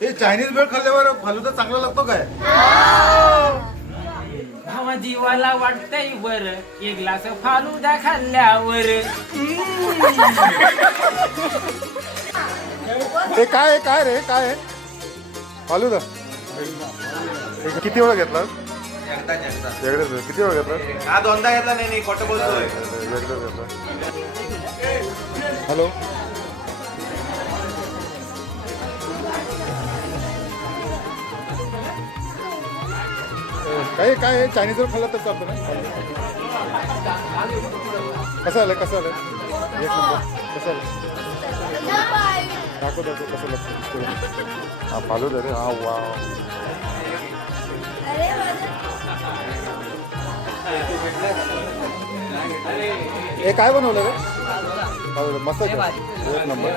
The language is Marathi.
हे चायनीज भेळ खाल्ल्यावर फालुदा चांगला लागतो काय? भावा जीवाला वाटतंय वर एक ग्लास फालुदा खाल्ल्यावर. हे काय काय रे काय फालुदा किती वेळा घेतला? किती वेळा घेतला? हा दोनदा घेतला. नाही खोटं बोलतोय. हॅलो काय काय चायनीज वर खाल्लं तर चालतं ना? कसं आलं कसं आलं? एक नंबर कसं आलं? दाखव कसं लागतं. हा फालुदा रे. हा वा हे काय बनवलं रे? मस्त एक नंबर.